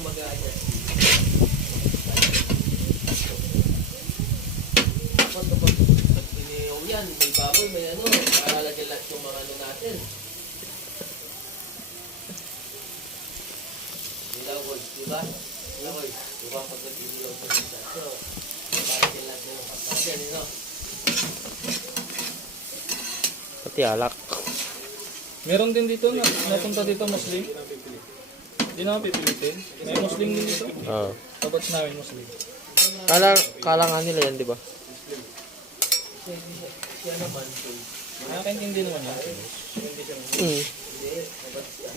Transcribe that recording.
yung mag-a-adjust. Kapag iniyaw yan, may baboy, may ano, malalagyan lahat yung mga ano natin. Dilaw, boys, diba? Diba, boys? Diba pag nag-inilaw sa sisa? So, malalagyan lahat yung kapatid, no? Pati alak. Meron din dito na napunta dito Muslim. Hindi na pipilitin. May Muslim din dito. Oo. Tapat namin Muslim. Kala nga nila yan, di ba? Siya naman, so, Nakakaintindi naman yan. hindi siya Mm. hindi, dapat siya.